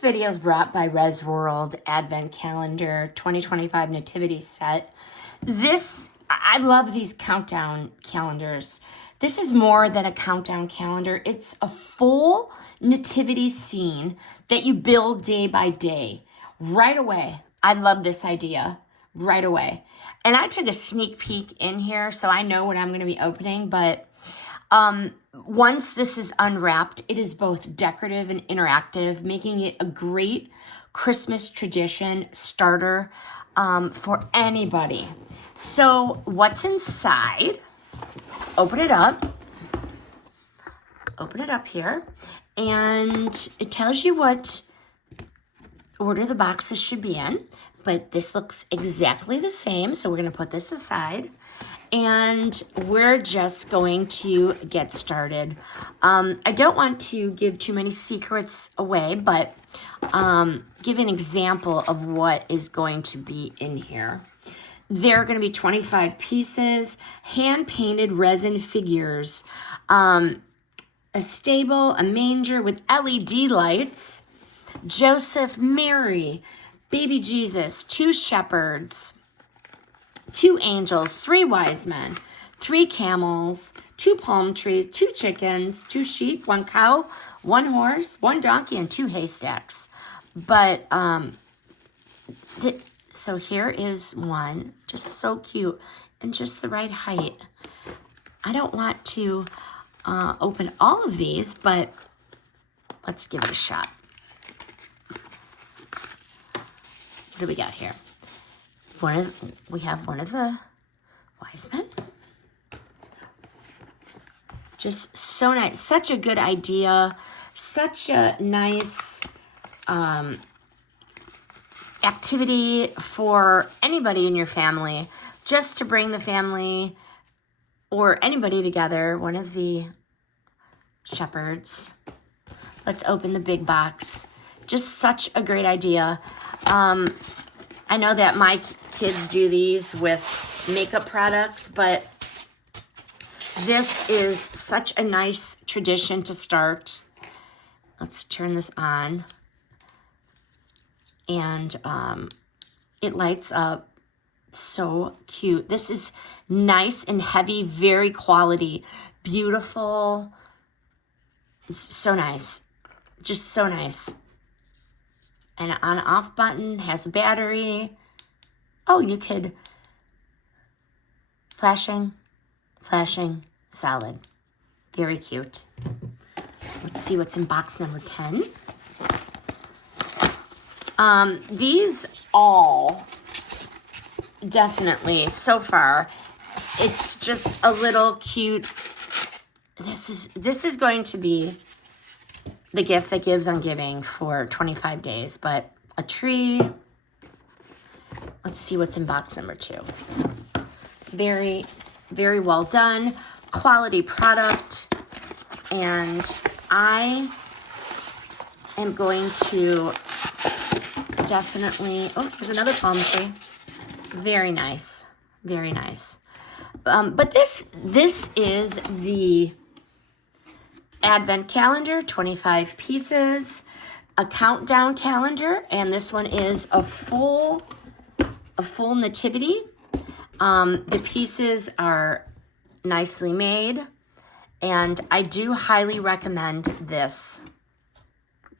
This video is brought by ResWRLD Advent Calendar 2025 Nativity Set. I love these countdown calendars. This is more than a countdown calendar. It's a full nativity scene that you build day by day. Right away. I love this idea. Right away. And I took a sneak peek in here, so I know what I'm going to be opening, but once this is unwrapped, it is both decorative and interactive, making it a great Christmas tradition starter for anybody. So what's inside? Let's open it up. Open it up here. And it tells you what order the boxes should be in. But this looks exactly the same. So we're going to put this aside. And we're just going to get started. I don't want to give too many secrets away, but give an example of what is going to be in here. There are going to be 25 pieces, hand-painted resin figures, a stable, a manger with LED lights, Joseph, Mary, baby Jesus, 2 shepherds, 2 angels, 3 wise men, 3 camels, 2 palm trees, 2 chickens, 2 sheep, 1 cow, 1 horse, 1 donkey, and 2 haystacks. But, so here is one, just so cute, and just the right height. I don't want to open all of these, but let's give it a shot. What do we got here? We have one of the wise men. Just so nice. Such a good idea. Such a nice activity for anybody in your family. Just to bring the family or anybody together. One of the shepherds. Let's open the big box. Just such a great idea. I know that my kids do these with makeup products, but this is such a nice tradition to start. Let's turn this on. And it lights up. So cute. This is nice and heavy, very quality, beautiful. It's so nice. Just so nice. And an on-off button, has a battery. Oh, you could, flashing, solid. Very cute. Let's see what's in box number 10. These all, definitely, so far, it's just a little cute. This is going to be the gift that gives on giving for 25 days, but a tree. Let's see what's in box number 2. Very, very well done. Quality product. And I am going to definitely, oh, here's another palm tree. Very nice. Very nice. But this is the Advent calendar, 25 pieces, a countdown calendar, and this one is a full nativity. The pieces are nicely made, and I do highly recommend this.